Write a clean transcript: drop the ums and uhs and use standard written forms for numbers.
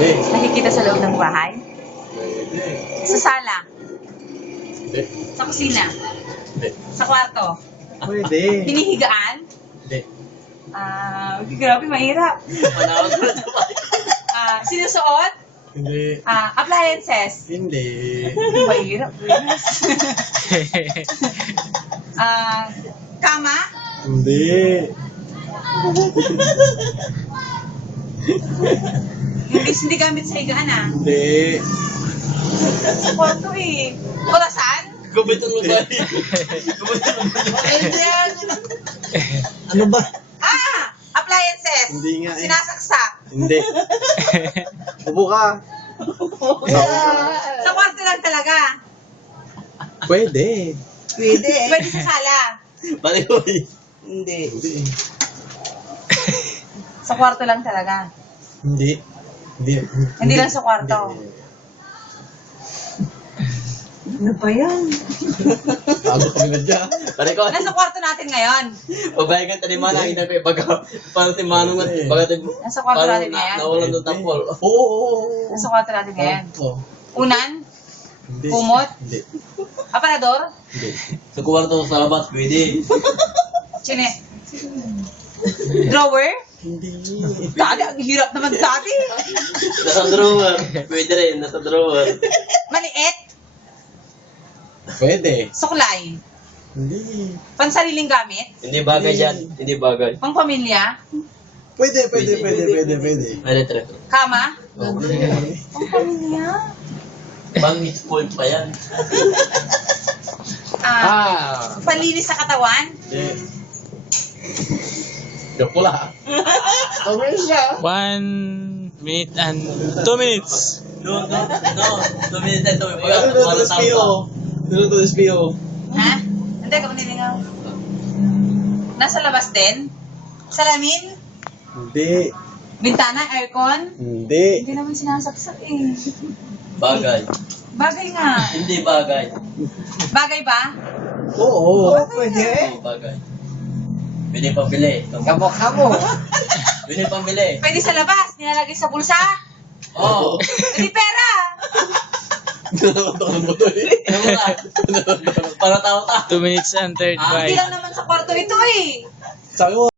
Hindi. Nakikita sa loob ng bahay? Pwede. Sa sala? Hindi. Sa kusina? Hindi. Sa kwarto? Pwede. Hinihigaan? Hindi. Grabe, mahirap. Sinusuot? Hindi. Appliances? Hindi. Mahirap. Kama? Hindi. Hindi gamit sa higaan Hindi. Sa kwarto eh. Kulasan? Gubitan mo ba? Ano ba? Appliances? Hindi nga eh. Sinasaksak? Hindi. Upo ka. Sa kwarto lang talaga? Pwede. Pwede sa sala? Balihoy. Hindi. Sa kwarto lang talaga? Hindi. Hindi. Hindi lang sa kwarto? Ano ba yan? Tago kami na dyan. Pare ko. Nasa kwarto natin ngayon? Pabayagan tani mana ina ko baga para si Manong at baga Nasa kwarto natin ngayon? nawalan ng tampol. Oo. Nasa kwarto natin ngayon? Oo. Unan? Hindi. Kumot? Hindi. Aparador? Hindi. Sa kwarto sa labas pwede. Chine? Drawer? Hindi. Dati, ang hirap naman dati. Nasa drawer. Pwede rin nasa drawer. Maliit? Pwede. Suklay? Hindi. Pansariling gamit? Hindi bagay yan. Hindi bagay. Pangpamilya? Pwede. Pwede trip. Kama? Okay. Pangpamilya? Pang spoiled pa yan. Panlinis sa katawan? Joke ko lang. Okay siya. 1 minute and 2 minutes. No. Tumingin tayo. Ano to the SPO? Ano to the SPO? Ha? Hindi ka manilingaw. Nasa labas din? Salamin? Hindi. Bintana? Aircon? Hindi. Hindi naman sinasaksak eh. Bagay. Bagay nga. Hindi bagay. Bagay ba? Oo. Pwede. Oo, bagay. Pwede pambili. Kamo. Pwede pambili. Pwede sa labas. Nilalagay sa bulsa. Oo. Pwede pera. Ano mo to eh? Para tao ta. 2 minutes and 35. Hindi lang naman sa kwarto ito eh. Sabi mo,